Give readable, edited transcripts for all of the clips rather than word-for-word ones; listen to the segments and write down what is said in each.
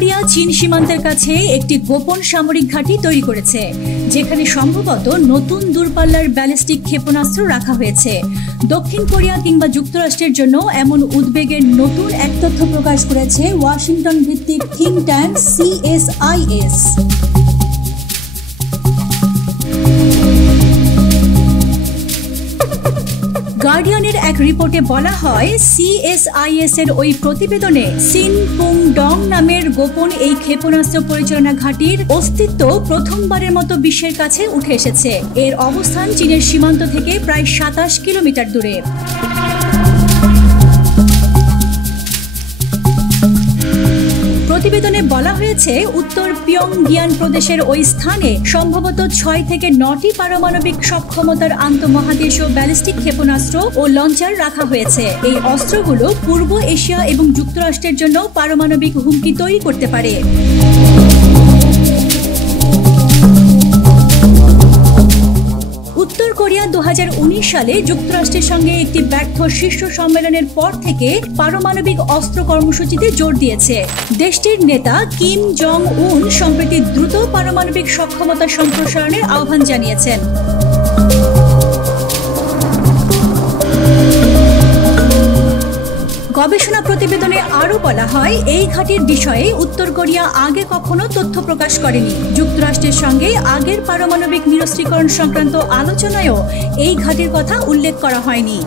Korea চীন সীমান্তের কাছে একটি গোপন সামরিক ঘাঁটি তৈরি করেছে, যেখানে সম্ভবত নতুন দূরপাল্লার ব্যালিস্টিক ক্ষেপণাস্ত্র রাখা হয়েছে। দক্ষিণ কোরিয়া কিংবা যুক্তরাষ্ট্রের জন্য এমন উদ্বেগের নতুন এক তথ্য প্রকাশ করেছে ওয়াশিংটন ভিত্তিক থিঙ্ক ট্যাঙ্ক CSIS। গার্ডিয়ানের এক রিপোর্টে বলা হয়, CSIS এর ওই প্রতিবেদনে সিনপুংডং নামের গোপন এই ক্ষেপণাস্ত্র পরিচালনা ঘাঁটির অস্তিত্ব প্রথমবারের মতো বিশ্বের কাছে উঠে এসেছে। এর অবস্থান চীনের সীমান্ত থেকে প্রায় 27 কিলোমিটার দূরে। প্রতিবেদনে বলা হয়েছে, উত্তর পিয়ংগিয়ান প্রদেশের ওই স্থানে সম্ভবত 6 থেকে 9টি পারমাণবিক সক্ষমতার আন্তঃমহাদেশীয় ব্যালিস্টিক ক্ষেপণাস্ত্র ও লঞ্চার রাখা হয়েছে। এই অস্ত্রগুলো পূর্ব এশিয়া এবং যুক্তরাষ্ট্রের জন্য পারমাণবিক হুমকি তৈরি করতে পারে। উত্তর কোরিয়া 2019 সালে যুক্তরাষ্ট্রের সঙ্গে একটি ব্যর্থ শীর্ষ সম্মেলনের পর থেকে পারমাণবিক অস্ত্র কর্মসূচিতে জোর দিয়েছে। দেশটির নেতা কিম জং উন সম্প্রতি দ্রুত পারমাণবিক সক্ষমতা সম্প্রসারণের আহ্বান জানিয়েছেন। গবেষণা প্রতিবেদনে আরও বলা হয়, এই ঘাঁটির বিষয়ে উত্তর কোরিয়া আগে কখনো তথ্য প্রকাশ করেনি। যুক্তরাষ্ট্রের সঙ্গে আগের পারমাণবিক নিরস্ত্রীকরণ সংক্রান্ত আলোচনায়ও এই ঘাঁটির কথা উল্লেখ করা হয়নি।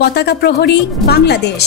পতাকা প্রহরী, বাংলাদেশ।